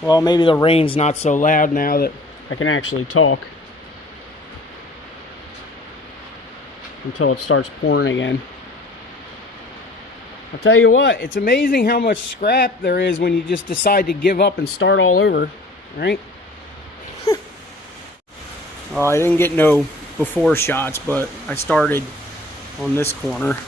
Well, maybe the rain's not so loud now that I can actually talk. Until it starts pouring again. I'll tell you what, it's amazing how much scrap there is when you just decide to give up and start all over, right? Oh, I didn't get no before shots, but I started on this corner.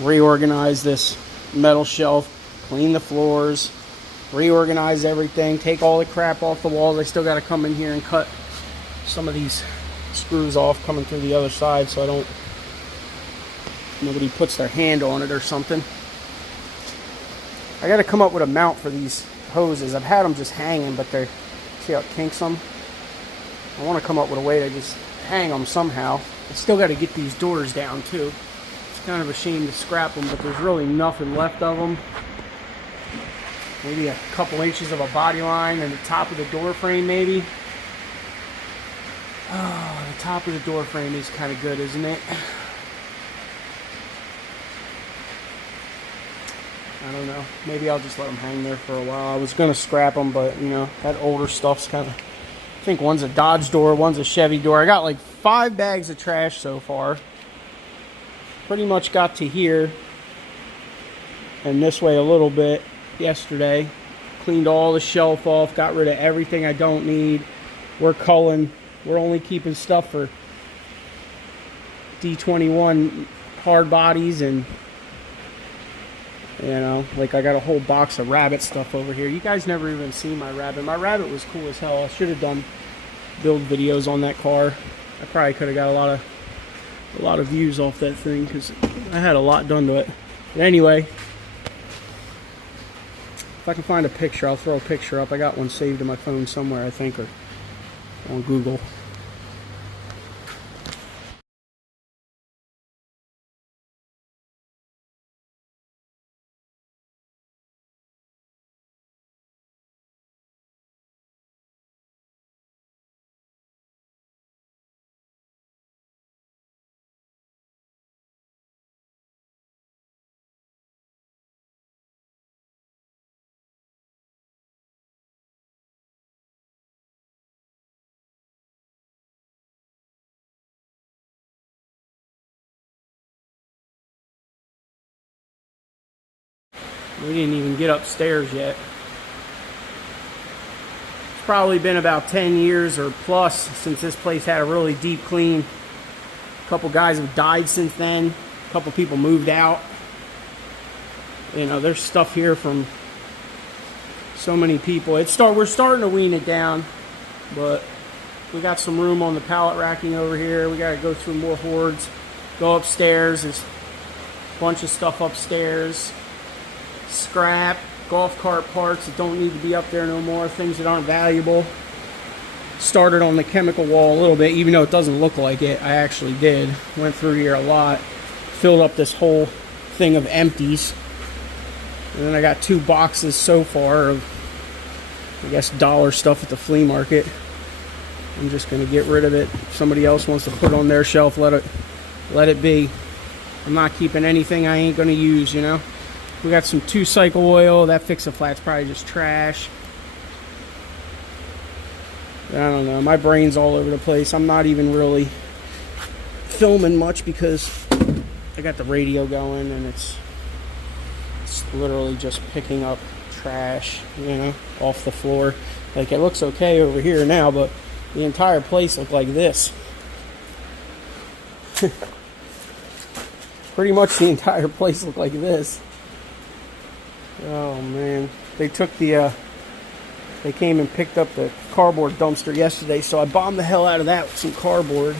Reorganize this metal shelf, clean the floors, reorganize everything, take all the crap off the walls. I still got to come in here and cut some of these screws off coming through the other side so nobody puts their hand on it or something. I got to come up with a mount for these hoses. I've had them just hanging, but they're, see how it kinks them? I want to come up with a way to just hang them somehow. I still got to get these doors down too. It's kind of a shame to scrap them, but there's really nothing left of them. Maybe a couple inches of a body line and the top of the door frame maybe. Oh, the top of the door frame is kind of good, isn't it? I don't know. Maybe I'll just let them hang there for a while. I was going to scrap them, but, you know, that older stuff's kind of... I think one's a Dodge door, one's a Chevy door. I got like 5 bags of trash so far. Pretty much got to here. And this way a little bit yesterday. Cleaned all the shelf off. Got rid of everything I don't need. We're culling. We're only keeping stuff for D21 hard bodies and... You know, like I got a whole box of rabbit stuff over here. You guys never even seen my rabbit. My rabbit was cool as hell. I should have done build videos on that car. I probably could have got a lot of views off that thing because I had a lot done to it. But anyway, if I can find a picture, I'll throw a picture up. I got one saved in my phone somewhere, I think, or on Google. We didn't even get upstairs yet. It's probably been about 10 years or plus since this place had a really deep clean. A couple guys have died since then. A couple people moved out. You know, there's stuff here from so many people. We're starting to wean it down, but we got some room on the pallet racking over here. We got to go through more hoards. Go upstairs. There's a bunch of stuff upstairs. Scrap, golf cart parts that don't need to be up there no more, things that aren't valuable. Started on the chemical wall a little bit, even though it doesn't look like it. I actually did. Went through here a lot. Filled up this whole thing of empties. And then I got 2 boxes so far of, I guess, dollar stuff at the flea market. I'm just going to get rid of it. If somebody else wants to put it on their shelf, let it be. I'm not keeping anything I ain't going to use, you know. We got some 2-cycle oil. That Fix-A-Flat's probably just trash. I don't know. My brain's all over the place. I'm not even really filming much because I got the radio going and it's literally just picking up trash, you know, off the floor. Like, it looks okay over here now, but the entire place looked like this. Pretty much the entire place looked like this. Oh man, they came and picked up the cardboard dumpster yesterday, so I bombed the hell out of that with some cardboard.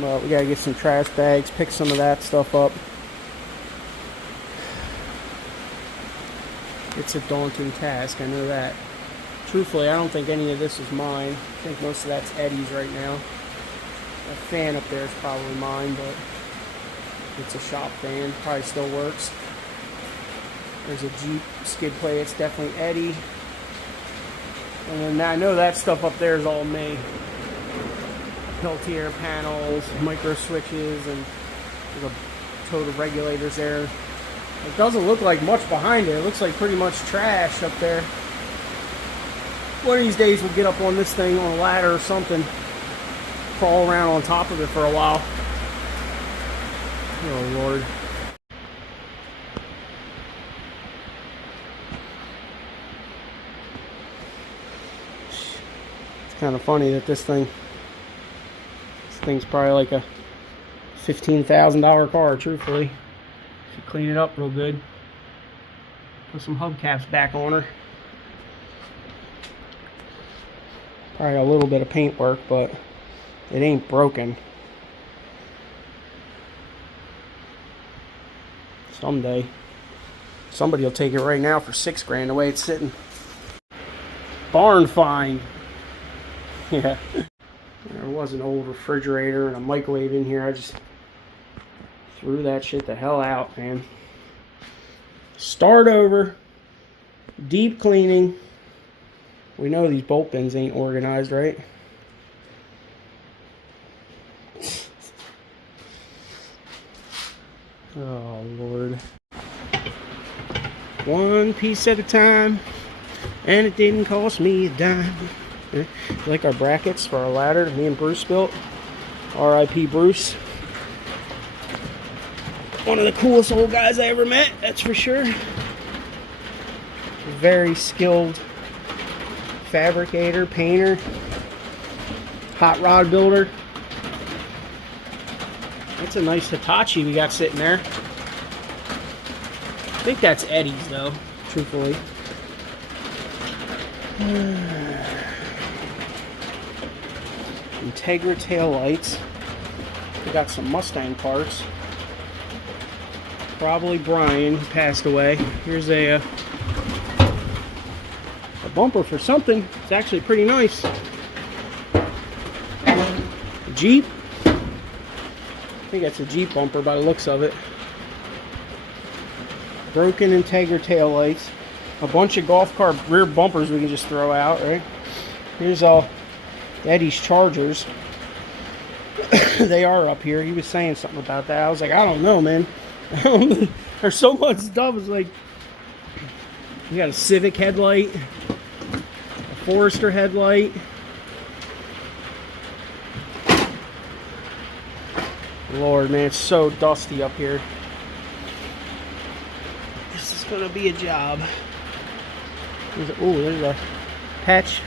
Well, we gotta get some trash bags, pick some of that stuff up. It's a daunting task, I know that. Truthfully, I don't think any of this is mine. I think most of that's Eddie's right now. That fan up there is probably mine, but it's a shop fan, probably still works. There's a Jeep skid plate, it's definitely Eddie. And then I know that stuff up there is all me. Peltier panels, micro switches, and there's a total regulators there. It doesn't look like much behind it. It looks like pretty much trash up there. One of these days we'll get up on this thing on a ladder or something. Crawl around on top of it for a while. Oh Lord. It's kind of funny that this thing's probably like a $15,000 car, truthfully. If you clean it up real good. Put some hubcaps back on her. Probably a little bit of paint work, but it ain't broken. Someday, somebody will take it right now for $6 grand the way it's sitting. Barn find. Yeah. There was an old refrigerator and a microwave in here. I just threw that shit the hell out, man. Start over. Deep cleaning. We know these bolt bins ain't organized, right? Oh, Lord. One piece at a time, and it didn't cost me a dime. Like our brackets for our ladder me and Bruce built. R.I.P. Bruce. One of the coolest old guys I ever met, that's for sure. Very skilled fabricator, painter, hot rod builder. That's a nice Hitachi we got sitting there. I think that's Eddie's though, truthfully. Integra tail lights. We got some Mustang parts. Probably Brian passed away. Here's a bumper for something. It's actually pretty nice. Jeep. I think that's a Jeep bumper by the looks of it. Broken Integra tail lights. A bunch of golf cart rear bumpers we can just throw out, right? Here's all Eddie's Chargers. They are up here. He was saying something about that. I was like, I don't know, man. There's so much stuff. It's like, we got a Civic headlight, a Forester headlight. Lord, man, it's so dusty up here. This is gonna be a job. There's a patch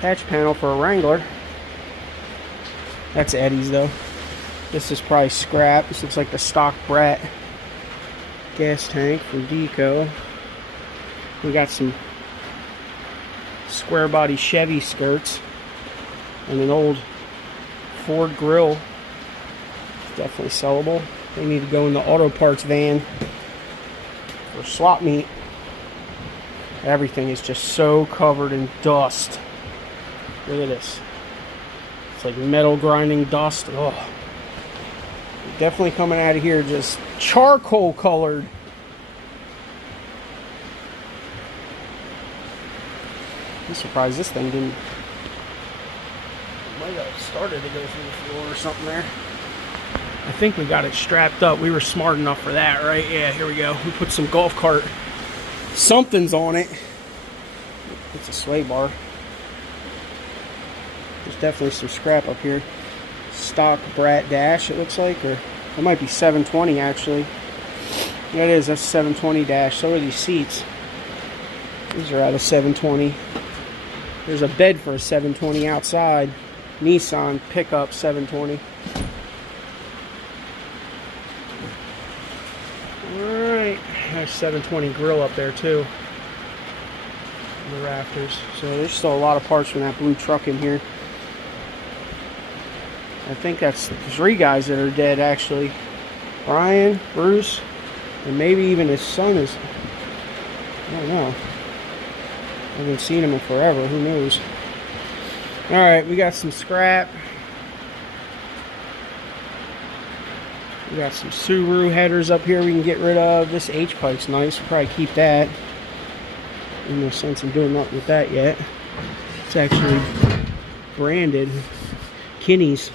panel for a Wrangler. That's Eddie's though. This is probably scrap. This looks like the stock Brat gas tank from Deco. We got some square body Chevy skirts and an old Ford grill. Definitely sellable. They need to go in the auto parts van for swap meet. Everything is just so covered in dust. Look at this. It's like metal grinding dust. Oh, definitely coming out of here just charcoal colored. I'm surprised this thing didn't. Might have started to go through the floor or something there. I think we got it strapped up. We were smart enough for that, right? Yeah, here we go. We put some golf cart somethings on it. It's a sway bar. There's definitely some scrap up here. Stock Brat dash, it looks like, or it might be 720 actually. Yeah, it is. That's 720 dash. So are these seats. These are out of 720. There's a bed for a 720 outside. Nissan pickup 720. Alright, there's 720 grill up there too. The rafters. So there's still a lot of parts from that blue truck in here. I think that's 3 guys that are dead actually. Brian, Bruce, and maybe even his son is. I don't know. I haven't seen him in forever. Who knows? Alright, we got some scrap. We got some Subaru headers up here we can get rid of. This H-pipe's nice. We'll probably keep that. Ain't no sense in doing nothing with that yet. It's actually branded Kinney's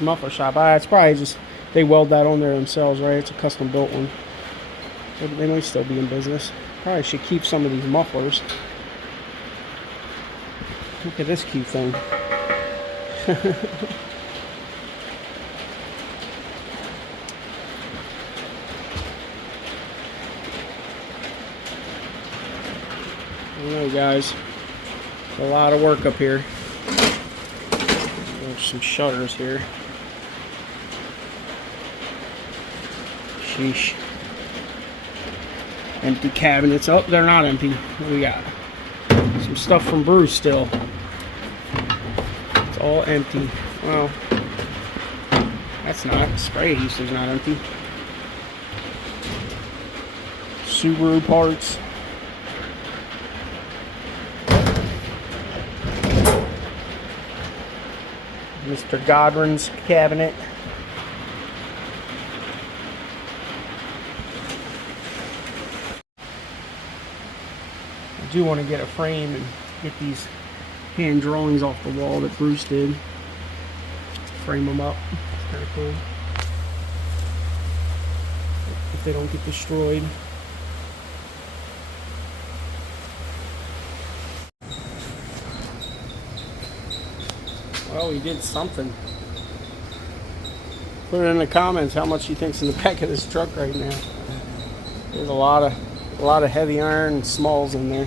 muffler shop. It's probably just They weld that on there themselves, right? It's a custom built one. They might still be in business. Probably should keep some of these mufflers. Look at this cute thing. I don't know, guys. A lot of work up here. There's some shutters here. Sheesh. Empty cabinets. Oh, they're not empty. What do we got? Some stuff from Bruce still. It's all empty. Well, that's not. Spray adhesive's not empty. Subaru parts. Mr. Godwin's cabinet. I do want to get a frame and get these hand drawings off the wall that Bruce did. Frame them up. It's kind of cool. If they don't get destroyed. Well, we did something. Put it in the comments how much you think's in the back of this truck right now. There's a lot of heavy iron and smalls in there.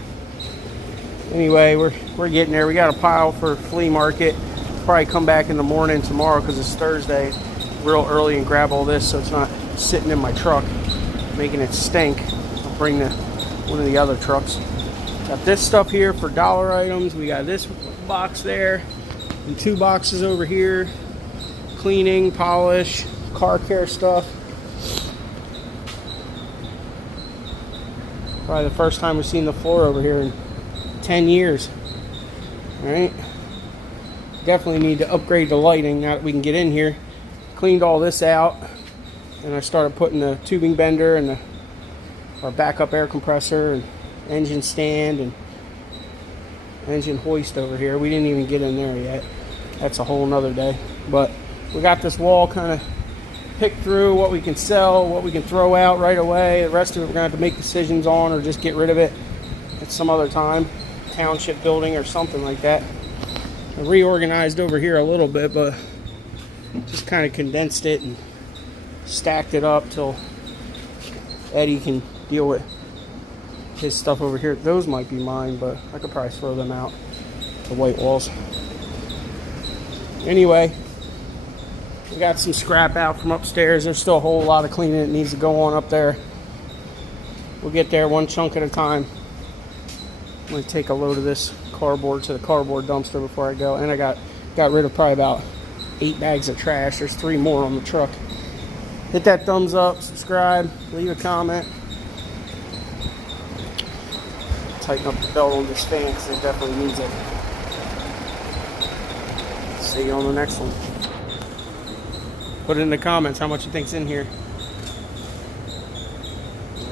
Anyway, we're getting there. We got a pile for flea market. Probably come back in the morning tomorrow because it's Thursday, real early, and grab all this so it's not sitting in my truck making it stink. I'll bring one of the other trucks. Got this stuff here for dollar items. We got this box there. And 2 boxes over here, cleaning, polish, car care stuff. Probably the first time we've seen the floor over here in 10 years. Alright, definitely need to upgrade the lighting now that we can get in here. Cleaned all this out, and I started putting the tubing bender and our backup air compressor and engine stand and engine hoist over here. We didn't even get in there yet. That's a whole nother day. But we got this wall kind of picked through, what we can sell, what we can throw out right away. The rest of it we're going to have to make decisions on or just get rid of it at some other time. Township building or something like that. I reorganized over here a little bit, but just kind of condensed it and stacked it up till Eddie can deal with his stuff over here. Those might be mine, but I could probably throw them out, the white walls. Anyway, we got some scrap out from upstairs. There's still a whole lot of cleaning that needs to go on up there. We'll get there one chunk at a time. I'm going to take a load of this cardboard to the cardboard dumpster before I go. And I got rid of probably about 8 bags of trash. There's 3 more on the truck. Hit that thumbs up, subscribe, leave a comment. Tighten up the belt on this fan because it definitely needs it. See you on the next one. Put it in the comments how much you think's in here.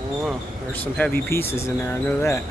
Oh, there's some heavy pieces in there, I know that.